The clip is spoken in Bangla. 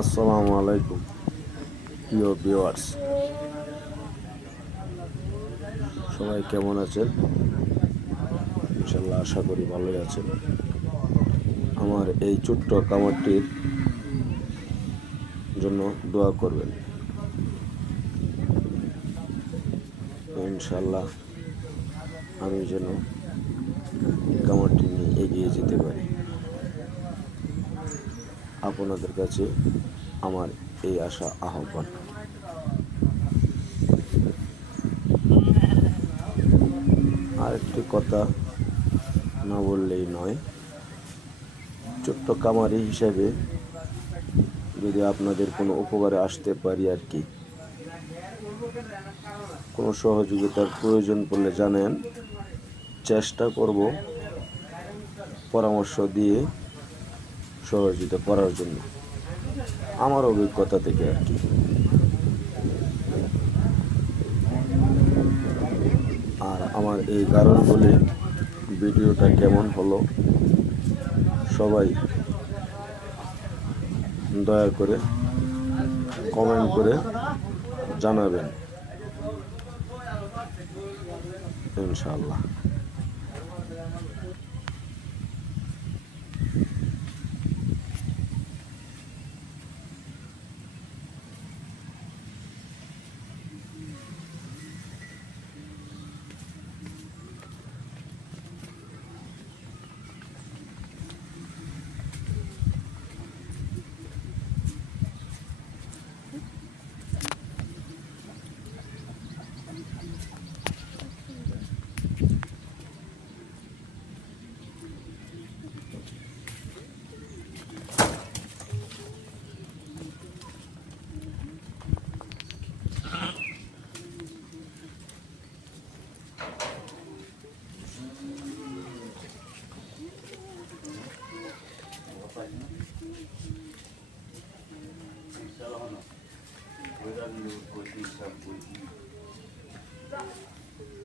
আসসালামু আলাইকুম প্রিয় ভিউয়ার্স, সবাই কেমন আছেন? ইনশাল্লাহ আশা করি ভালোই আছেন। আমার এই ছোট্ট খামারটির জন্য দোয়া করবেন। ইনশাল্লাহ আমি যেন খামারটি নিয়ে এগিয়ে যেতে পারি। আপনাদের কাছে আমার এই আশা আহ্বান। আরেকটি কথা না বললেই নয়, ছোট্ট খামারি হিসেবে যদি আপনাদের কোনো উপকারে আসতে পারি আর কি, কোনো সহযোগিতার প্রয়োজন পড়লে জানেন, চেষ্টা করব পরামর্শ দিয়ে সহযোগিতা করার জন্য, আমার অভিজ্ঞতা থেকে আর কি। আর আমার এই কারণগুলি ভিডিওটা কেমন হলো সবাই দয়া করে কমেন্ট করে জানাবেন, ইনশাআল্লাহ।